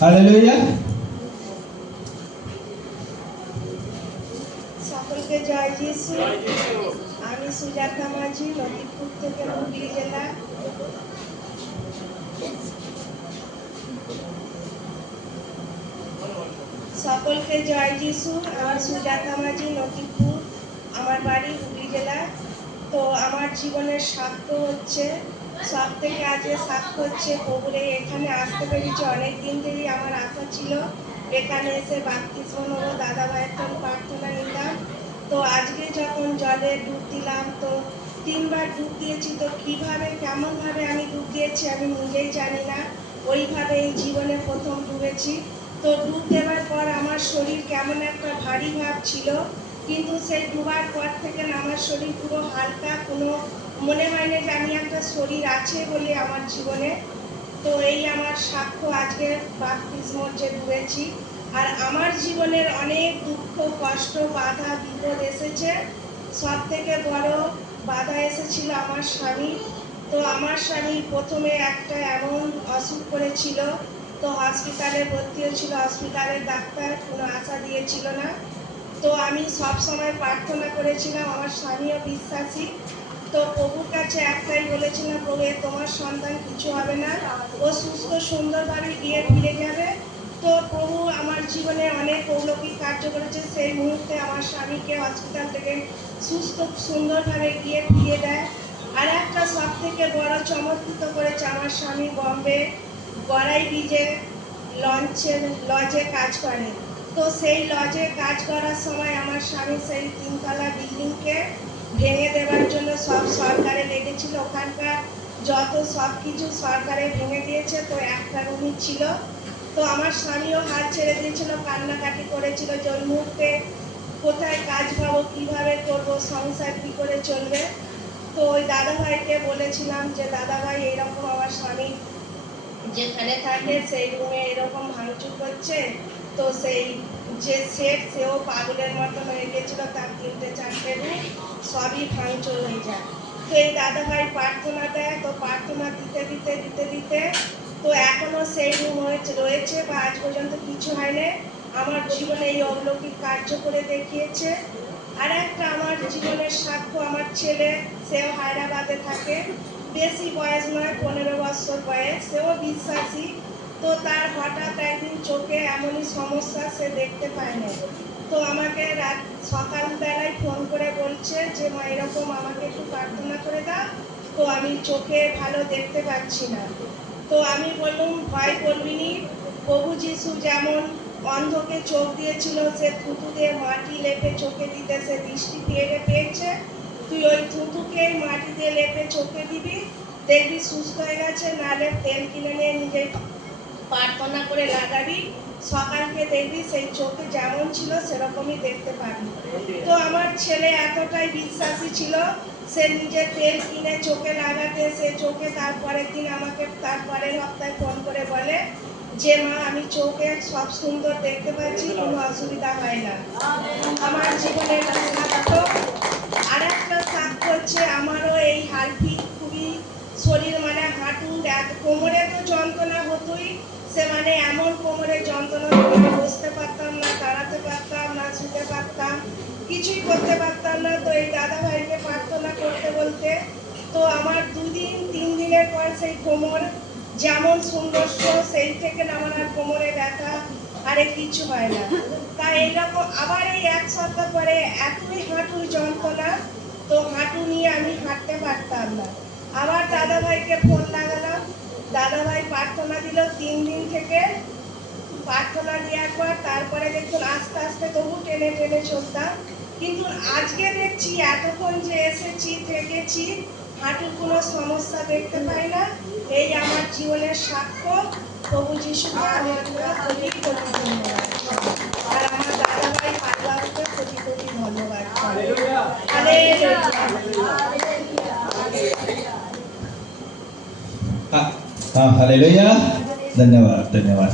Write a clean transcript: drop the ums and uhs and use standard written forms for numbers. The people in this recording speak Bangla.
হালেলুয়া। সকলকে জয় যিশু। আমি সুজাতা মাঝি, ললিতপুর থেকে, হুগলি জেলা। সকলকে জয় যিশু। আমি সুজাতা মাঝি, ললিতপুর, আমার বাড়ি হুগলি জেলা। তো আমার জীবনের সাক্ষ্য হচ্ছে, সব থেকে আজকে সাক্ষ্য হচ্ছে প্রভুরে এখানে আসতে পেরেছি। অনেক দিন থেকেই আমার আশা ছিল এখানে এসে বাপ্তিস্ম নেবো, দাদা ভাইয়ের জন্য প্রার্থনা নিতাম। তো আজকে যখন জলে ডুব দিলাম, তো 3বার ডুব দিয়েছি। তো কীভাবে কেমনভাবে আমি ডুব দিয়েছি আমি নিজেই জানি না। ওইভাবে এই জীবনে প্রথম ডুবেছি। তো ডুব দেওয়ার পর আমার শরীর কেমন একটা ভারী ভাব ছিল, কিন্তু সেই ডুবার পর থেকে আমার শরীর পুরো হালকা, কোনো মনে হয় না যে আমি একটা শরীর আছে বলে আমার জীবনে। তো এই আমার সাক্ষ্য আজকে বাপ্তিস্মর যে ডুবেছি। আর আমার জীবনের অনেক দুঃখ, কষ্ট, বাধা, বিপদ এসেছে। সব থেকে বড় বাধা এসেছিল আমার স্বামী। তো আমার স্বামী প্রথমে একটা এমন অসুখ করেছিল, তো হসপিটালে ভর্তি হয়েছিল। হসপিটালের ডাক্তার কোনো আশা দিয়েছিল না। তো আমি সব সময় প্রার্থনা করেছিলাম, আমার স্বামীও বিশ্বাসী। তো প্রভুর কাছে একটাই বলেছিলাম, প্রভু তোমার সন্তান কিছু হবে না, ও সুস্থ সুন্দরভাবে গিয়ে ফিরে যাবে। তো প্রভু আমার জীবনে অনেক অলৌকিক কার্য করেছে। সেই মুহূর্তে আমার স্বামীকে হসপিটাল থেকে সুস্থ সুন্দরভাবে গিয়ে ফিরিয়ে দেয়। আর একটা সব থেকে বড় চমৎকৃত করেছে, আমার স্বামী বম্বে গড়াই ব্রিজে লজে কাজ করে। তো সেই লজে কাজ করার সময় আমার স্বামী সেই 3তলা বিল্ডিংকে ভেঙে দেওয়ার জন্য সব সরকারে লেগেছিল। ওখানকার যত সব কিছু সরকারে ভেঙে দিয়েছে। তো একটা রুমই ছিল। তো আমার স্বামীও হাল ছেড়ে দিয়েছিল, কান্নাকাটি করেছিল যে ওই মুহূর্তে কোথায় কাজ পাবো, কীভাবে করবো, সংসার কী করে চলবে। তো ওই দাদাভাইকে বলেছিলাম যে দাদাভাই এইরকম আমার স্বামী যেখানে থাকে সেই রুমে এরকম ভাঙচুর করছে। তো সেই যে সেট সেও পাগলের মতন হয়ে গেছিলো, তার 3-4টে রুম সবই ভাঙচুর হয়ে যায়। তো এই দাদাভাই প্রার্থনা দেয়, তো প্রার্থনা দিতে দিতে দিতে দিতে তো এখনও সেই রুম রয়েছে বা আজ পর্যন্ত কিছু হয়নি। আমার জীবনে এই অলৌকিক কার্য করে দেখিয়েছে। আর একটা আমার জীবনের সাক্ষ্য, আমার ছেলে, সেও হায়দ্রাবাদে থাকে। বেশি বয়স নয়, 15 বছর বয়স, সেও বিশ্বাসী। তো তার হঠাৎ একদিন চোখে এমনই সমস্যা, সে দেখতে পায় না। তো আমাকে সকালবেলায় ফোন করে বলছে যে মা এরকম আমাকে একটু প্রার্থনা করে দাও, তো আমি চোখে ভালো দেখতে পাচ্ছি না। তো আমি বললাম ভয় করবি নি, প্রভু যিশু যেমন অন্ধকে চোখ দিয়েছিল, সে থুতু দিয়ে মাটি লেপে চোখে দিতে সে দৃষ্টি পেয়েছে। তুই ওই থুতুকে মাটি দিয়ে লেপে চোখে দিবি, দেখবি সুস্থ হয়ে গেছে। নাহলে তেল কিনে নিয়ে নিজেই প্রার্থনা করে লাগাবি, সকালকে দেখবি সেই চোখে যেমন ছিল সেরকমই দেখতে পাবি। তো আমার ছেলে এতটাই বিশ্বাসী ছিল, সে নিজে তেল কিনে চোখে লাগাতে, সে চোখে তারপরের দিন আমাকে তারপরের সপ্তাহে ফোন করে বলে যে মা আমি চোখে সব সুন্দর দেখতে পাচ্ছি, কোনো অসুবিধা হয় না। আমার জীবনের সাক্ষ্য। আর একটা সাক্ষ্য হচ্ছে, আমারও এই হালফি খুবই শরীর মানে হাঁটু কোমরে তো যন্ত্রণা হতোই। সে মানে এমন কোমরে যন্ত্রণা, বসতে পারতাম না, দাঁড়াতে পারতাম না, শুতে পারতাম, কিছুই করতে পারতাম না। তো এই দাদা ভাইকে প্রার্থনা করতে বলতে তো আমার 2-3 দিনের পর সেই কোমর যেমন সুন্দর, সেই থেকে আমার আর কোমরে ব্যথা আরে কিছু হয় না। তাই এইরকম আবার এই 1 সপ্তাহ পরে এতই হাঁটুর যন্ত্রণা, তো হাঁটু নিয়ে আমি হাঁটতে পারতাম না। আবার দাদাভাইকে ফোন লাগালাম, দাদাভাই প্রার্থনা দিল 3 দিন থেকে। প্রার্থনা দেওয়ার পর তারপরে দেখুন আস্তে আস্তে তবু টেনে টেনে চলতাম। কিন্তু আজকে দেখছি এতক্ষণ যে এসেছি থেকেছি, হাঁটুর কোনো সমস্যা দেখতে পাই না। এই আমার জীবনের সাক্ষ্য। প্রভু যিশুকে আমি কোটি কোটি ধন্যবাদ। আর আমার দাদাভাই পালবাবুকে কোটি কোটি ধন্যবাদ। हालेलुया। धन्यवाद धन्यवाद।